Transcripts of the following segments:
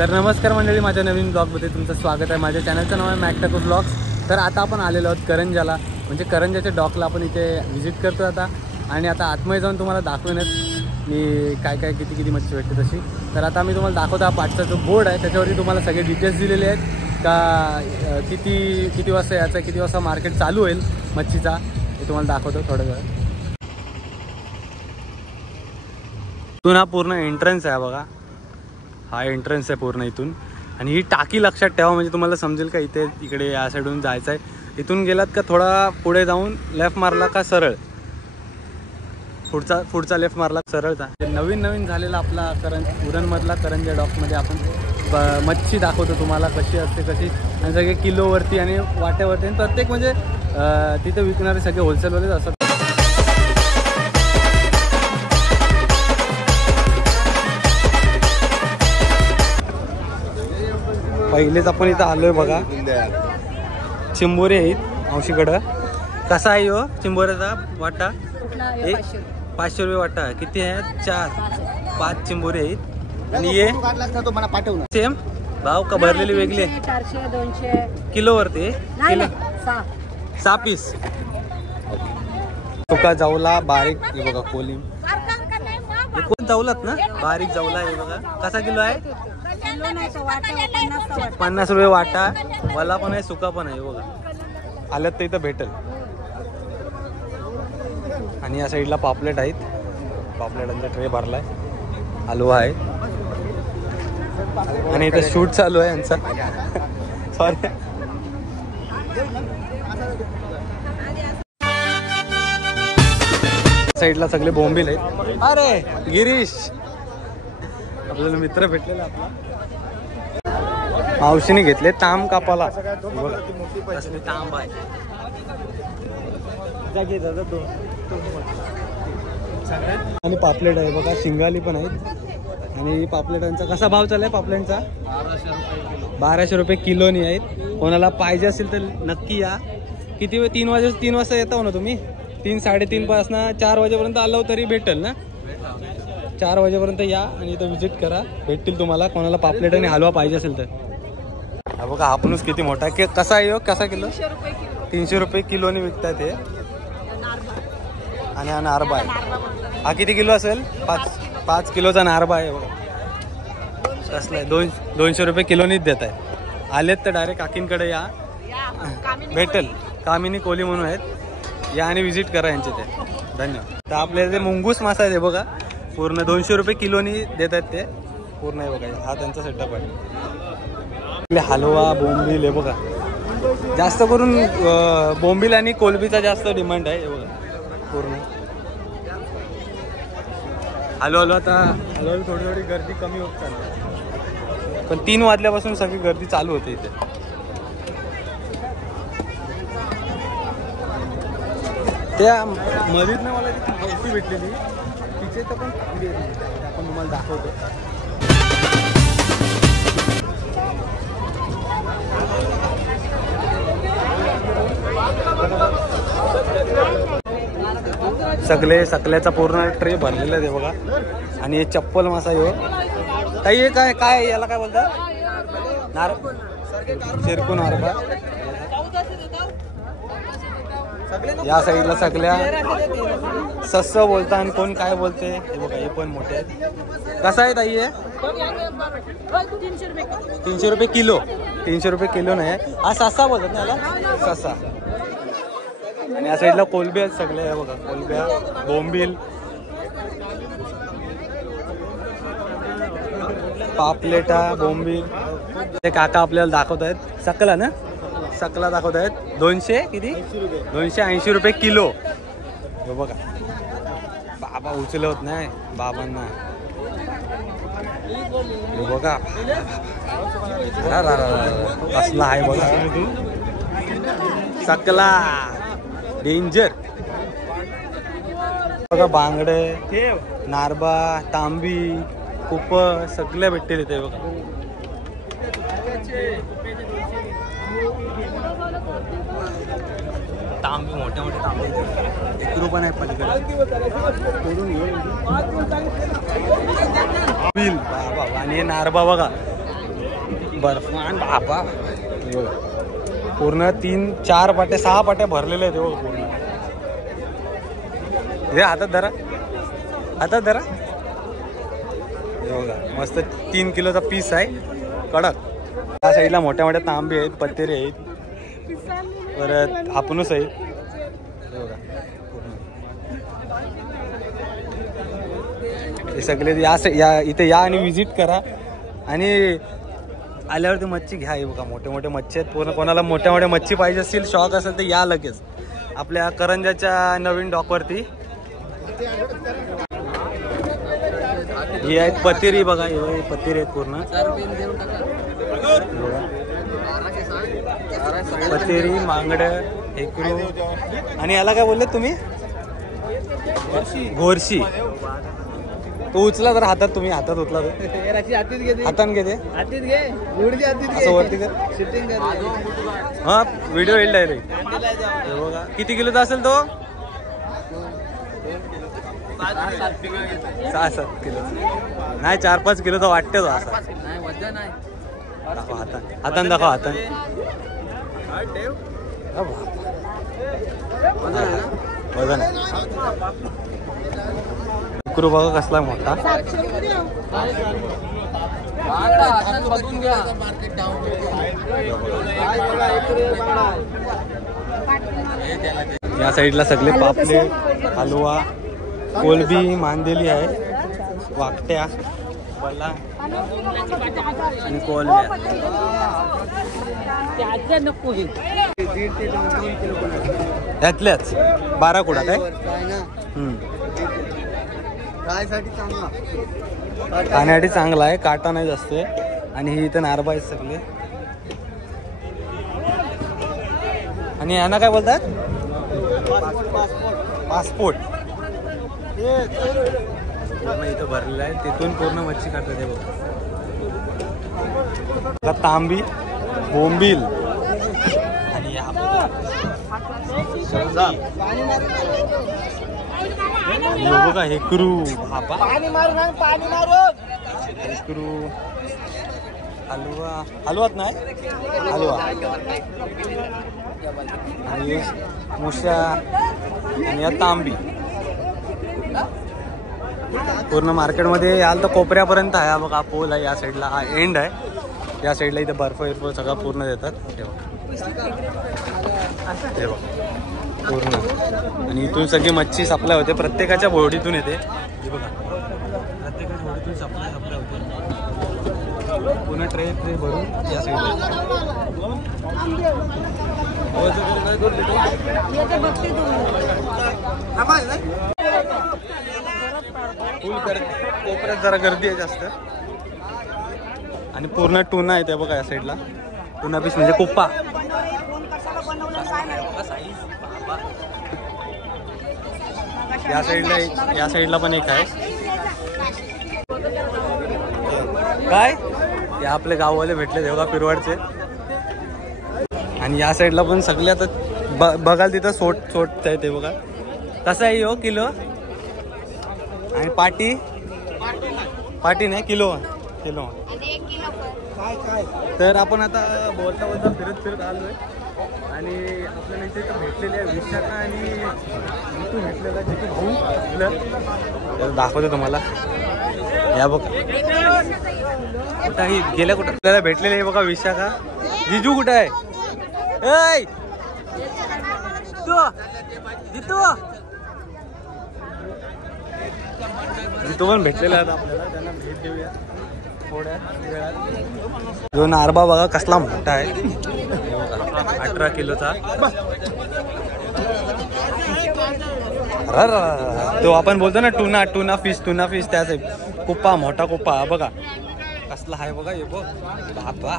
तर नमस्कार मंडळी, माझ्या नवीन ब्लॉगमध्ये तुमचं स्वागत आहे। माझ्या चॅनलचं नाव आहे मॅक्टाको ब्लॉग्स। तर आता आपण आलेलो आहोत करंजाला, म्हणजे करंजाच्या डॉकला आपण इथे व्हिजिट करतो आता। आणि आता आतमध्ये जाऊन तुम्हाला दाखवेनच मी काय काय किती मच्छी भेटते तशी। तर आता मी तुम्हाला दाखवतो, हा पाठचा जो बोर्ड आहे त्याच्यावरती तुम्हाला सगळे डिटेल्स दिलेले आहेत का किती वाजता यायचं, किती वाजता मार्केट चालू होईल मच्छीचा, हे तुम्हाला दाखवतो थोड्या वेळात। इथून हा पूर्ण एंट्रन्स आहे बघा, हा एंट्रन्स आहे पूर्ण इथून। आणि ही टाकी लक्षात ठेवा, म्हणजे तुम्हाला समजेल का इकडे या साईडून जायचं आहे। इथून गेलात का थोडा पुढे जाऊन लेफ्ट मारला का सरळ, पुढचा लेफ्ट मारला सरळ जा। नवीन झालेला आपला उरणमधला करंजा डॉकमध्ये आपण मच्छी दाखवतो तुम्हाला कशी असते कशी, आणि सगळे किलोवरती आणि वाट्यावरती, आणि प्रत्येक म्हणजे तिथे विकणारे सगळे होलसेलवालेच असतात। पहिलेच आपण इथं आलोय बघा, चिंबोरे आहेत मावशीकडं। कसा आहे हो चिंबोऱ्याचा वाटा? 500 रुपये वाटा। किती आहेत? 5 चिंबोरे आहेत। आणि ये सेम भाव का भरलेली वेगळी आहे? 400 200 किलोवरती 6 पीस। तुका जाऊला बारीक हे बघा, कोलिम कोण जाऊलात ना, बारीक जाऊला हे बघा। कसा किलो आहे? 50 रुपये वाटा। वाला पण आहे, सुका पण आहे बघा, आल्यात तर इथं भेटेल। आणि या साईडला पापलेट आहेत, पापलेटांचा ट्रे भरलाय, हलवा आहे, आणि इथं शूट चालू आहे यांचा सॉरी। साईडला सगळे बोंबील आहेत। अरे गिरीश, आपल्याला मित्र भेटलेला आपला, मावशीने घेतले ताम कापाला, तांब आहे आणि पापलेट आहे बघा, शिंगाली पण आहेत। आणि पापलेटांचा कसा भाव चाललाय? पापलेटचा 1200 रुपये किलोनी आहेत। कोणाला पाहिजे असेल तर नक्की या। किती वेळ? 3 वाजता येता ना तुम्ही? 3 साडेतीन पासून 4 वाजेपर्यंत आलो तरी भेटेल ना? 4 वाजेपर्यंत या आणि इथं व्हिजिट करा, भेटतील तुम्हाला। कोणाला पापलेट आणि हलवा पाहिजे असेल तर हा बघा, हापणूस किती मोठा आहे। कसा आहे? कसा किलो? 300 रुपये किलोने विकतात हे। आणि हा नारबा आहे, हा किती किलो असेल? 5 किलोचा नारबा आहे बघा। कसला आहे? 200 रुपये किलोनीच देत आहे। आलेत तर डायरेक्ट काकींकडे या, भेटेल। कामिनी कोली म्हणून आहेत, या आणि व्हिजिट करा यांचे ते। धन्यवाद। तर आपल्याला ते मुंगूस मासा आहे बघा, पूर्ण 200 रुपये किलोनी देत आहेत ते पूर्ण आहे बघा। हा त्यांचा सेटअप आहे। हलवा बोंबील आहे बघा, जास्त करून बोंबील आणि कोलबीचा जास्त डिमांड आहे बघा पूर्ण। हलू आता थोडी गर्दी कमी होत चालली, पण 3 वाजल्यापासून सगळी गर्दी चालू होते इथे। त्या मधीत ना मला ती मावशी भेटलेली, तिचे तर पण आपण तुम्हाला दाखवतो। सकल्याचा पूर्ण ट्रे भरलेला आहे बघा। आणि हे चप्पल मासा आहे, ताई हे काय याला काय बोलतात? शिरकून नारबा। या साईडला सगळ्या सस्स बोलता, आणि कोण काय बोलते हे बघा, हे पण मोठे आहेत। कसा आहे ताई? हे 300 रुपये किलो। 300 रुपये किलो नाही, हा सस्सा बोलतात ना याला, सस्सा। आणि या साईडला कोलब्या आहेत सगळे आहे बघा, कोलब्या बोंबील पापलेटा बोंबील। ते काका आपल्याला दाखवत आहेत सकला ना, सकला दाखवत आहेत। 200 किती? 280 रुपये किलो हे बघा। बाबा उचलत नाही बाबांना हे बघा, कसला आहे बघा सकला, डेंजर बघा। बांगडे, नारबा, तांबी, कुप सगळ्या भेटतील इथे बघा। तांबे मोठे मोठे तांबे इकडे पण आहे पलीकडे बिल बाबा. आणि नारबा बघा बर्फ बाबा पूर्ण 3-4 पाट्या 6 पाट्या भरलेल्या आहेत हो पूर्ण. हे हातात धरा बघा मस्त 3 किलोचा पीस आहे कडक. त्या साईडला मोठ्या मोठ्या तांबे आहेत, पत्तेरे आहेत, परत हापूस आहेत बघा. हे सगळे या इथे या आणि विजिट करा आणि आल्यावरती मच्छी घ्या. हे बघा मोठे मोठे मच्छी आहेत पूर्ण. कोणाला मोठ्या मोठ्या मच्छी पाहिजे असतील, शॉक असेल तर या लगेच आपल्या करंजाच्या नवीन डॉकवरती. ही आहेत पतेरी बघा, हे पतेरी आहेत पूर्ण पतेरी, मांगड, हेकरू आणि याला काय बोलले तुम्ही घोरशी. तो उचला तर हातात, तुम्ही हातात उचला तर हातान घेते असं वरती कर. हा व्हिडिओ येईल डायरेक्ट. बघा किती किलोचा असेल तो 6-7 किलो नाही 4-5 किलोचा वाटतं तो असा. दाखव हातान दाखव हातान. वजन आहे कुरू बघा कसला मोठा. या साईडला सगळे पापले, हलवा, कोलबी, मांदेली आहे, वाकट्या, बल्ला आणि कोलब्या. यातल्याच 12 कुडा काय खाण्यासाठी चांगला आहे, काटा नाही जास्त आहे. आणि ही इथं नारबा आहेत सगळे. आणि यांना काय बोलतात पासपोर्ट. पूर्ण इथं भरलेलं आहे, तिथून पूर्ण मच्छी काढतात. हे बघा तांबी, बोंबील आणि बघा हेकरू, हेकरू, हलवा, हलवात नाही हलवा आणि मुश्या आणि या तांबी. पूर्ण मार्केटमध्ये याल तर कोपऱ्यापर्यंत आहे. बघा पोल आहे या साईडला, हा एंड आहे. या साईडला इथे बर्फ विर्फ सगळं पूर्ण देतात तेव्हा पूर्ण. आणि इथून सगळी मच्छी सप्लाय होते, प्रत्येकाच्या बोर्डीतून येते. हे बघा प्रत्येकाच्या बोर्डीतून सप्लाय होते पूर्ण. ट्रे भरून या साईडला फुल कोपऱ्यात जरा गर्दी आहे जास्त. आणि पूर्ण टुना आहे ते बघा या साईडला. टुना पीस म्हणजे कुप्पा. या साईडला पण एक आहे. काय ते आपले गाववाले भेटले तेव्हा पिरवाडचे. आणि या साईडला पण सगळे आता बघाल तिथं सोट आहे ते बघा. कसं आहे हो किलो. आणि पाटी नाही किलो तर आपण आता बोलता फिरत आलोय. आणि आपल्याला इथे भेटलेल्या विशाखा आणि जितू भेटलेला जितू भाऊ आपलं दाखवतो तुम्हाला. या बघ कुठंही गेल्या कुठं आपल्याला भेटलेले आहे बघा विशाखा. जिजू कुठं आहे जितू पण भेटलेला आहे आपल्याला. त्यांना भेट देऊया थोड्या वेळात. जो नारबा बघा कसला मोठा आहे 18 किलोचा. तो आपण बोलतो ना टुना फिश त्याच कुप्पा, मोठा कुप्पा बघा कसला आहे बघा. हे बघ बाबा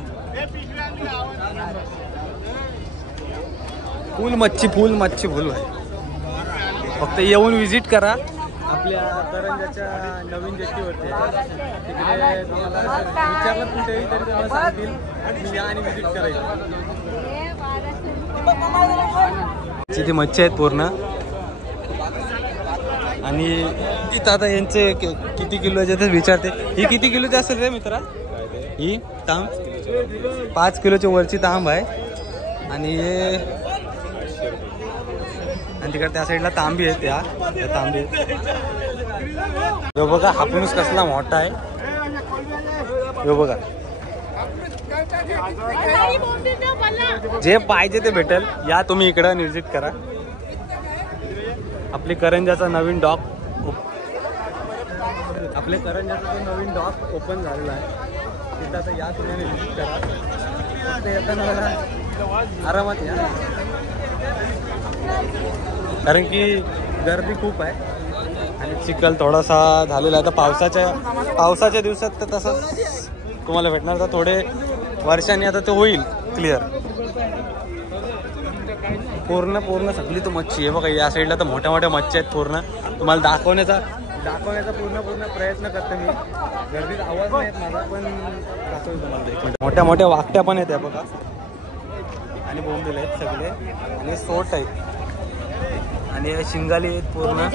फुल मच्छी आहे. फक्त येऊन विजिट करा आपल्या करंजाच्या नवीन जेट्टीवरती. तिकडे तुम्हाला विचारलं कुठेही तरी तुम्हाला सांगतील आणि विजिट करायची. ती मच्छी आहेत पूर्ण. आणि इथं आता यांचे किती किलोचे ते विचारते. ही किती किलोची असेल रे मित्रा? ही तांब 5 किलोची वरची तांब आहे. आणि तिकडे त्या साईडला तांबी आहेत. त्या तांबी आहेत. जो बघा हापूस कसला मोठा आहे. जो बघा जे पाहिजे ते भेटेल. या तुम्ही इकडं व्हिजिट करा. आपली करंजाचा नवीन डॉक ओपन झालेला आहे. तिथं आता या तुम्ही व्हिजिट करा. येताना आरामात या, कारण की गर्दी खूप आहे आणि चिखल थोडासा झालेला आहे. आता पावसाच्या दिवसात तर तसं तुम्हाला भेटणार. तर थोडे वर्षांनी आता ते होईल क्लिअर. पूर्ण सगळी तो मच्छी आहे बघा. या साईडला तर मोठ्या मोठ्या मच्छी आहेत. पूर्ण तुम्हाला दाखवण्याचा पूर्ण प्रयत्न करतो मी. गर्दीत आवाज नाही येत माझा, पण दाखवतो तुम्हाला. मोठ्या मोठ्या वाकट्या पण आहेत बघा. आणि बोंबील आहेत सगळे. आणि सोट आहेत आणि शिंगाली आहेत पूर्ण.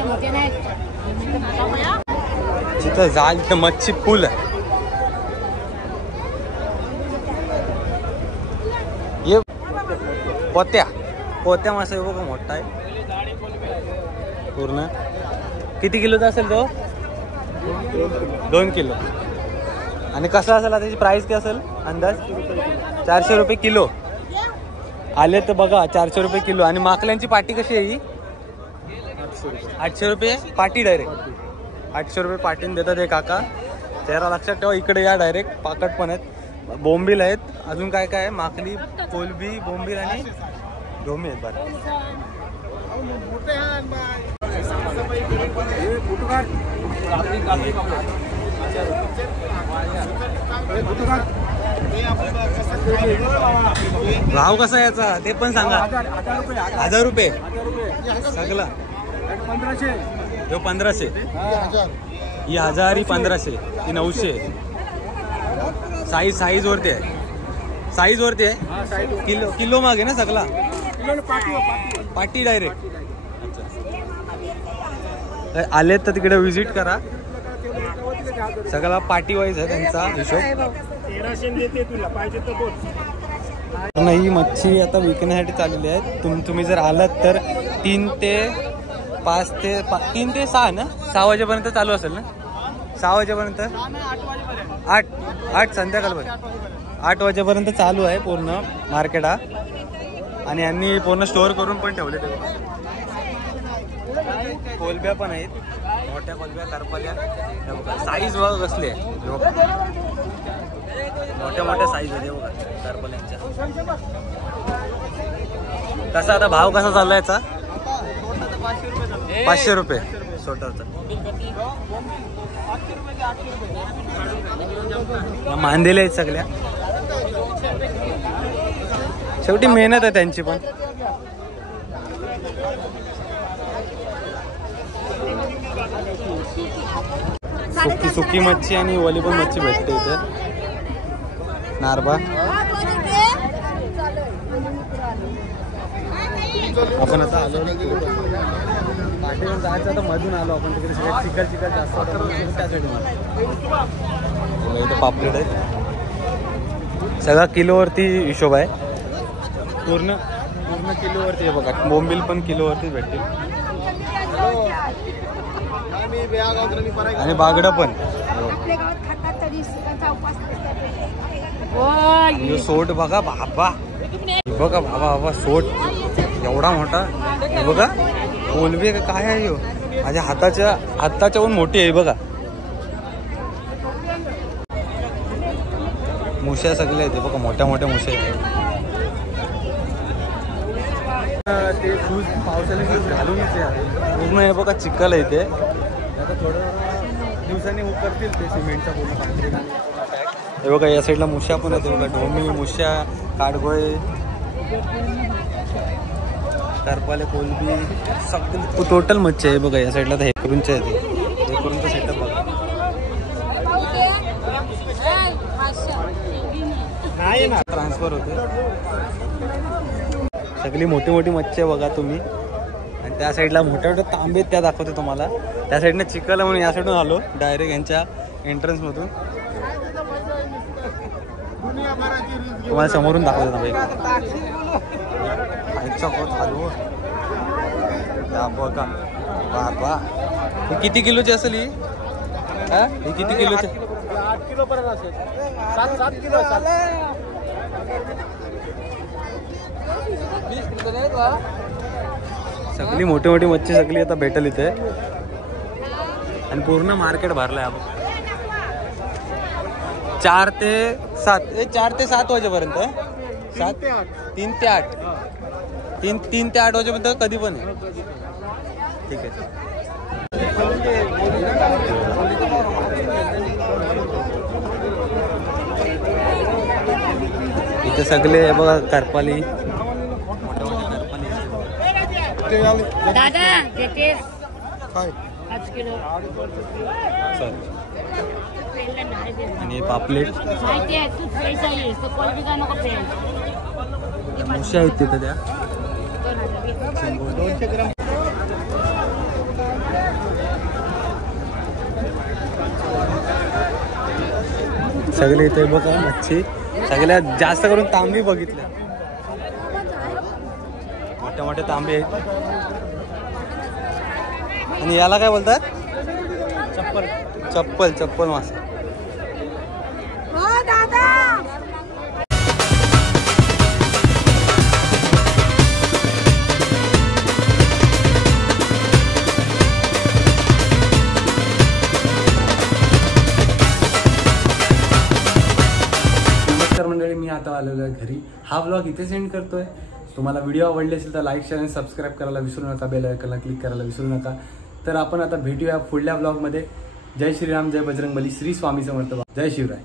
जिथं जाल तिथं मच्छी फुल आहे. ये पोत्या मासा आहे बघा. मोठा आहे पूर्ण. किती किलोचा असेल तो? 2 किलो. आणि कसा असेल त्याची प्राइस काय असेल अंदाज? 400 रुपये किलो आले तर बघा. 400 रुपये किलो. आणि माकल्यांची पाटी कशी आहे ही? 800 रुपये पाटी. डायरेक्ट 800 रुपये पाटीने देतात हे काका. चेहरा लक्षात ठेवा. इकडे या डायरेक्ट. पाकट पण आहेत. बोंबील आहेत. अजून काय काय आहे? माकली, कोलबी, बोंबील आणि ढोमी आहेत. बरं भाव कसा याचा ते पण सांगा. 1000 रुपये सगळा. 1500. ही 1000, ही 1500, ही 900. साईज वरती आहे. किलो मागे ना सगळा. पाटी डायरेक्ट. आले तर तिकडे व्हिजिट करा. सगळा पाटी वाईज आहे त्यांचा हिशोब. ही मच्छी आता विकण्यासाठी चाललेली आहे. तुम्ही जर आलात तर 3 ते 6 ना, 6 वाजेपर्यंत चालू असेल ना? 6 वाजेपर्यंत 8 संध्याकाळपर्यंत 8 वाजेपर्यंत चालू आहे पूर्ण मार्केट हा. आणि यांनी पूर्ण स्टोअर करून पण ठेवले. कोलब्या पण आहेत. मोठ्या कोलब्या, करपाल्या. साईज बघा कसली आहे. मोठ्या साईज आहे बघा करपाल्यांच्या. कसा आता भाव कसा चालला याचा? 500 रुपये छोटाचा. मांदेले आहेत सगळ्या. शेवटी मेहनत आहे त्यांची पण. सुकी मच्छी आणि ओली पण मच्छी भेटते इथे. नारबा आपण आता आलो. पाठीवर जायचं आता मधून आलो आपण. तिकडे सगळं चिकल जास्त त्या साईड. इथं पापलेट आहे. सगळा किलोवरती हिशोब आहे. पूर्ण किलोवरती आहे बघा. बोंबील पण किलोवरती भेटतील. आणि बागडा पण. सोट बघा बाबा. बाबा सोट एवढा मोठा. बघा कोलबी का काय आहे. माझ्या हाताच्याहून मोठी आहे बघा. मुश्या सगळ्या आहेत बघा. मोठ्या मुश्या आहेत. ते शूज पावसाने शूज घालूनच पूर्ण हे बघा चिखल आहे ते. आता थोड्या दिवसांनी उतरतील ते सिमेंटचा पूर्ण. हे बघा या साईडला मुश्या पण आहेत बघा. ढोमी, मुश्या, काडगोळे, करपाले, कोलबी सगळं टोटल मच्छी आहे बघा या साईडला. तर हेकरूनचे आहे ते. हेकरूनचा सेटअप बघा. नाही ना ट्रान्सफर होते. सगळी मोठी मच्छी आहे बघा तुम्ही. आणि त्या साईडला मोठ्या मोठ्या तांबे त्या दाखवते तुम्हाला. त्या साईडनं चिखल म्हणून या साईडून आलो डायरेक्ट यांच्या एंट्रन्समधून. तुम्हाला समोरून दाखवतो ना भाई चालू बघा. बाबा ही किती किलोची असेल ही? ही किती किलोची? 8 किलो पर्यंत असेल. 7 किलो. सगळी मोठी मोठी मच्छी सगळी आता भेटेल इथे आणि पूर्ण मार्केट भरलंय. आपण 4 ते 7 वाजेपर्यंत. 3 ते 8 वाजेपर्यंत कधी पण आहे. ठीक आहे. इथे सगळे बघा करपाली, मोठ्या मोठ्या करपाली. दादा देते 5 किलो. आणि पापलेट माहिती आहे तू पैसा आहे तो कोण बी काय नको पे. मुशी आहेत तिथं त्या. सगळे इथे बघा मच्छी. सगळ्यात जास्त करून तांबी बघितल्या. मोठ्या मोठ्या तांबे आहेत. आणि याला काय बोलतात? चप्पल मासा. नमस्कार मंडळी, मी आता आलेलो आहे घरी. हा व्लॉग इथे सेंड करतोय. तुम्हाला व्हिडिओ आवडले असेल तर लाईक शेअर आणि सबस्क्राईब करायला विसरू नका. बेल आयकॉनला क्लिक करायला विसरू नका. तर आपण आता भेटूया पुढल्या व्लॉगमध्ये. जय श्रीराम, जय बजरंगबली, श्री स्वामी समर्थ. जय शिवराय.